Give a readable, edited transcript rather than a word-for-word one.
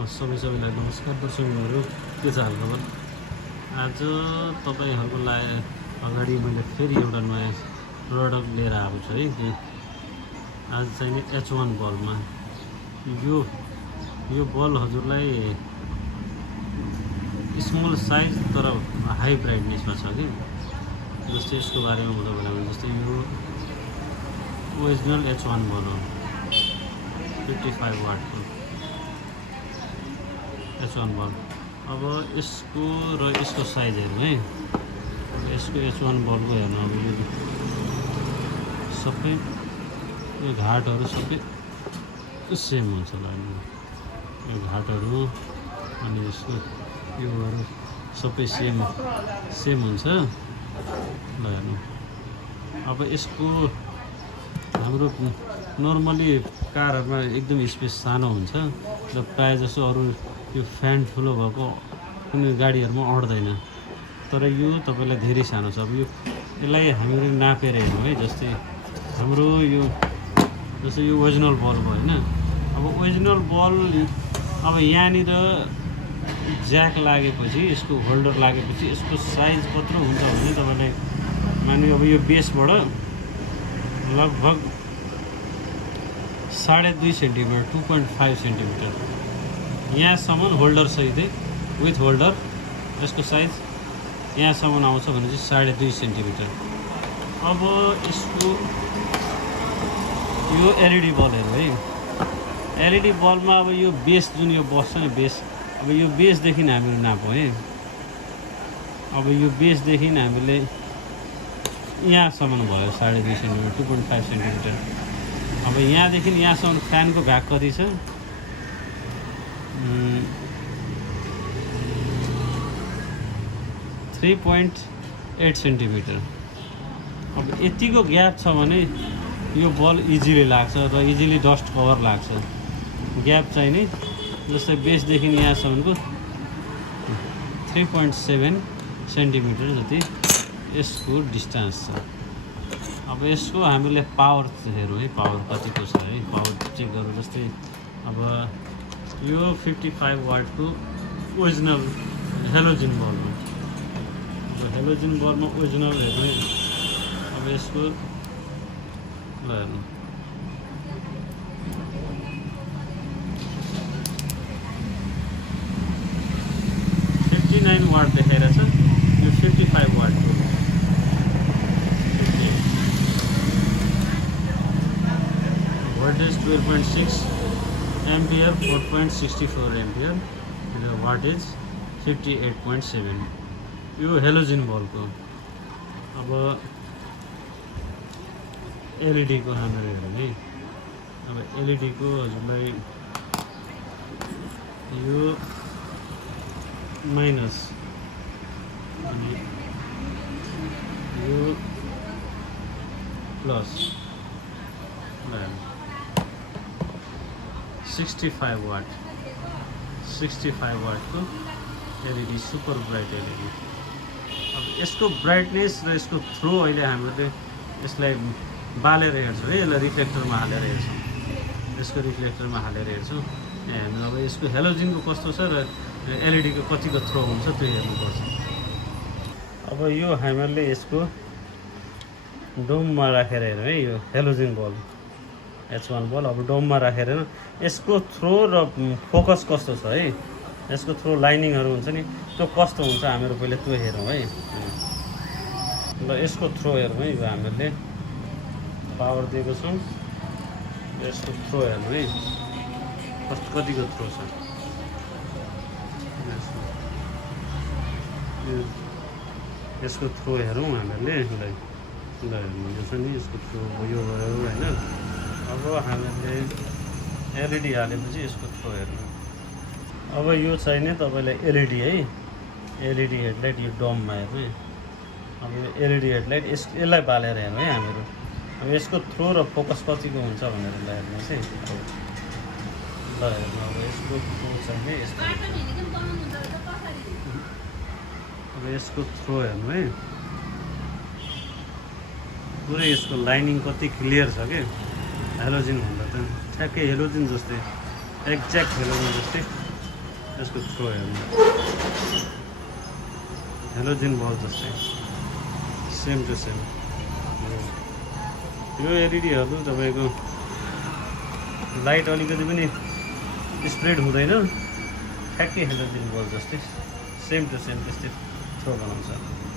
सबैलाई नमस्कार दर्शकहरू, के छ हालखबर? आज तपाईँहरूको लागि अगाडि मैले फेरि एउटा नयाँ प्रडक्ट लिएर आएको छु है। आज चाहिँ नि H1 बलमा यो बल हजुरलाई स्मल साइज तर हाई ब्राइटनेसमा छ कि। जस्तै यसको बारेमा म तपाईँलाई भन्छु। जस्तै यो ओरिजिनल H1 बल हो, 55 वाटको H1 बल। अब यसको र यसको साइज हेर्नु है। यसको H1 बलको हेर्नु, अब यो सबै यो घाटहरू सबै सेम हुन्छ होला। यो घाटहरू अनि यसको योहरू सबै सेम हुन्छ। ल हेर्नु, अब यसको हाम्रो नर्मली कारहरूमा एकदम स्पेस सानो हुन्छ र प्रायः जसो अरू यो फ्यान ठुलो भएको कुनै गाडीहरूमा अट्दैन। तर यो तपाईँलाई धेरै सानो छ। अब यसलाई हामीले नापेर हेर्नु है। जस्तै हाम्रो यो जस्तै यो ओरिजिनल बल्ब होइन। अब ओरिजिनल बल अब यहाँनिर ज्याक लागेपछि, यसको होल्डर लागेपछि यसको साइज कत्रो हुन्छ भने तपाईँलाई मान्यो अब यो बेसबाट लगभग 2.5 सेन्टिमिटर 2.5 सेन्टिमिटर यहाँसम्म होल्डर सहितै विथ होल्डर यसको साइज यहाँसम्म आउँछ भने चाहिँ 2.5 सेन्टिमिटर। अब यसको यो एलइडी बलहरू है। एलइडी बलमा अब यो बेस जुन यो बस्छ नि, बेस अब यो बेसदेखि हामीले नापौँ है। अब यो बेसदेखि हामीले यहाँसम्म भयो 2.5 सेन्टिमिटर 2.5 सेन्टिमिटर। अब यहाँदेखि यहाँसम्म फ्यानको भाग कति छ? 3.8 सेन्टिमिटर। अब यतिको ग्याप छ भने यो बल इजिली लाग्छ र इजिली डस्ट कभर लाग्छ। ग्याप चाहिँ नि जस्तै बेसदेखि यहाँसम्मको 3.7 सेन्टिमिटर जति यसको डिस्टेन्स छ। अब यसको हामीले पावर हेरौँ है, पावर कतिको छ है, पावर चेक गरौँ। जस्तै अब यो 55 वाटको ओरिजिनल हेलोजिन बल्ब हो। अब हेलोजिन बल्बमा ओरिजिनल हेर्नु है। अब यसको हेर्नु 59 वाट देखाइरहेछ। यो 55 वाटको voltage 12.6 एम्पियर 4.64 एम्पियर र वाटेज 58.7 यो हेलोजिन बल्बको। अब एलइडीको हाम्रो हेरौँ है। अब एलइडीको हजुरलाई यो माइनस अनि यो प्लस 65 वाटको एलइडी, सुपर ब्राइट एलइडी। अब यसको ब्राइटनेस र यसको थ्रो अहिले हामीले यसलाई बालेर हेर्छौँ है। यसलाई रिफ्लेक्टरमा हालेर हेर्छौँ, यसको रिफ्लेक्टरमा हालेर हेर्छौँ। हामी अब यसको हेलोजिनको कस्तो छ र एलइडीको कतिको थ्रो हुन्छ त्यो हेर्नुपर्छ। अब यो हामीले यसको डोममा राखेर हेरौँ है। यो हेलोजिन बल्ब H1 बल्ब अब डोममा राखेर यसको थ्रो र फोकस कस्तो छ है। यसको थ्रो लाइनिङहरू हुन्छ नि, त्यो कस्तो हुन्छ हामीहरू पहिले त्यो हेरौँ है। ल यसको थ्रो हेरौँ है। यो हामीले पावर दिएको छौँ, यसको थ्रो हेर्नु है कतिको थ्रो छ। यसको थ्रो हेरौँ हामीहरूले। ल हेर्नु यो छ नि, यसको थ्रो यो भयो होइन। अब हामीले एलइडी हालेपछि यसको थ्रो हेर्नु। अब यो चाहिँ नि तपाईँलाई एलइडी है, एलइडी हेडलाइट यो डममा हेर्नु है। अब यो एलइडी हेडलाइट यसलाई बालेर हेर्नु है हामीहरू। अब यसको थ्रो र फोकस कतिको हुन्छ भनेर ल हेर्नुहोस् है। ल हेर्नु, अब यसको थ्रो चाहिँ नि यस्तो हुन्छ। अब यसको थ्रो हेर्नु है, पुरै यसको लाइनिङ कति क्लियर छ कि। हेलोजिन भन्दा त ठ्याक्कै हेलोजिन जस्तै एक्ज्याक्ट हेलोजिन जस्तै यसको थ्रो हेर्नु हेलोजिन बल्ब जस्तै सेम टु सेम। यो एलइडीहरू तपाईँको लाइट अलिकति पनि स्प्रेड हुँदैन, ठ्याक्कै हेलोजिन बल्ब जस्तै सेम टु सेम त्यस्तै थ्रो बनाउँछ।